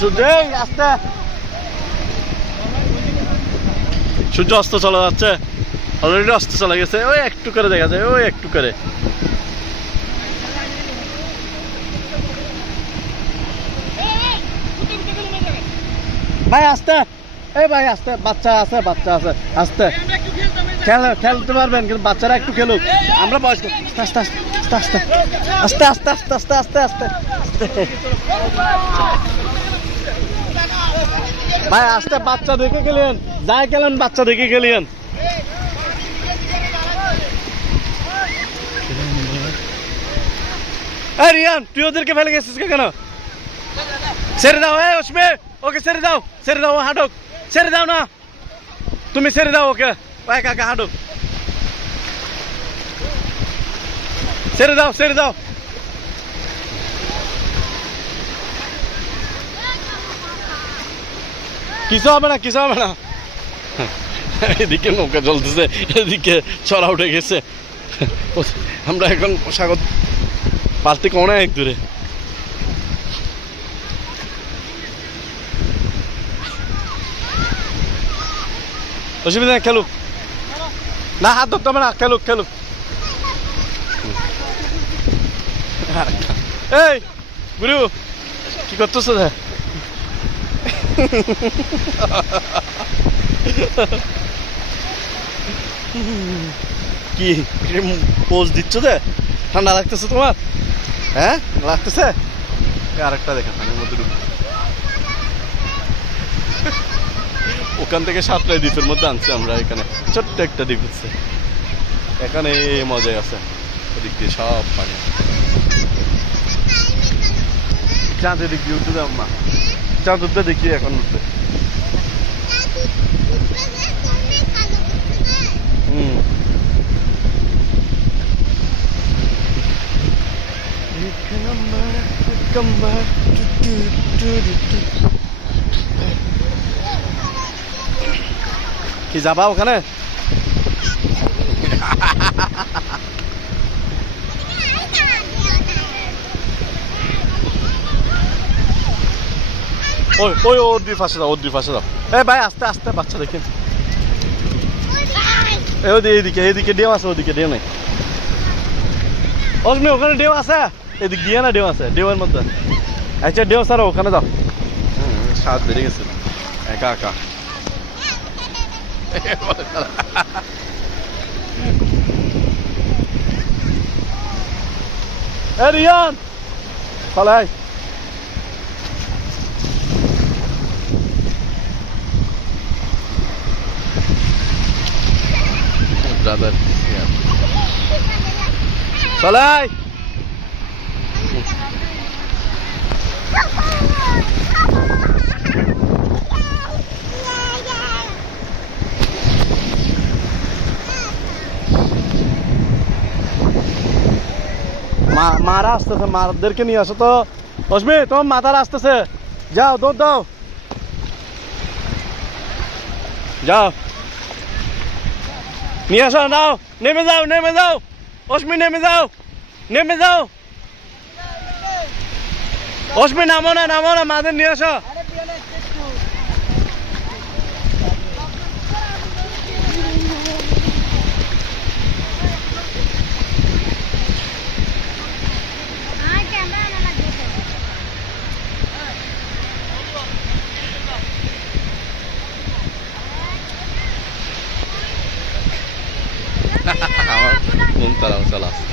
সূর্য আস্তে সূর্য অস্ত চলে যাচ্ছে অলরেডি অস্ত চলে গেছে ওই একটু করে দেখা যায় ওই একটু করে ভাই আস্তে এই ভাই আস্তে বাচ্চা আছে আস্তে খেলতে পারবেন কিন্তু বাচ্চারা একটু খেলুক আমরা বয়স্ক আস্তে আস্তে আস্তে আস্তে আস্তে আস্তে আস্তে আস্তে ভাই আস্তে বাচ্চা দেখে গেলেন যাই গেলেন বাচ্চা দেখে গেলেন রিয়ান তুই ওদেরকে ফেলে গেছিস কেন ছেড়ে দাও অশ্মি ওকে ছেড়ে দাও হাঁটুক ছেড়ে দাও না তুমি ছেড়ে দাও ওকে একা একা হাঁটুক ছেড়ে দাও কিছু হবে না এদিকে নৌকা চলতেছে এদিকে চড়া উঠে গেছে আমরা এখন সাগর পাশ থেকে অনেক দূরে অসুবিধা নেই খেলুক না হাত ধরতে হবে না খেলুক এই গুরু কি করতেছ কি পোজ দিচ্ছ যে ঠান্ডা লাগতেছে তোমার হ্যাঁ লাগতেছে আরেকটা দেখা পানির মধ্যে ওখান থেকে 7টা দ্বীপের মধ্যে আনছি আমরা এখানে ছোট্ট একটা দ্বীপ হচ্ছে এখানে মজাই আছে ওদিক দিয়ে সব পানি চাঁদের দিক দিয়ে উঠতে যাও না চাঁদ উঠতে দেখি এখন উঠতে কি যাবা ওখানে ওই ওর দুই পাশে দাও ভাই আস্তে আস্তে বাচ্চা দেখেন এইদিকে ডেউ আছে ওদিকে ডেউ নেই অজমি ওখানে ডেউ আছে এদিক দিয়ে না ডেউ আছে ডেউয়ের মধ্যে আচ্ছা ডেউ স্যার ওখানে যাও স্বাদ বেড়ে গেছে একা রিয়ান পালাই brother yeah পালাই মারা আসতেছে মারদেরকে নিয়ে আসো তো অশ্মি তোমার মাথার আসতেছে যাও দৌড় দাও যাও নিয়ে আসো নাও নেমে যাও অশ্মি নেমে যাও অশ্মি নামো না মাদের নিয়ে আসো আমার মন তারা চলা আছে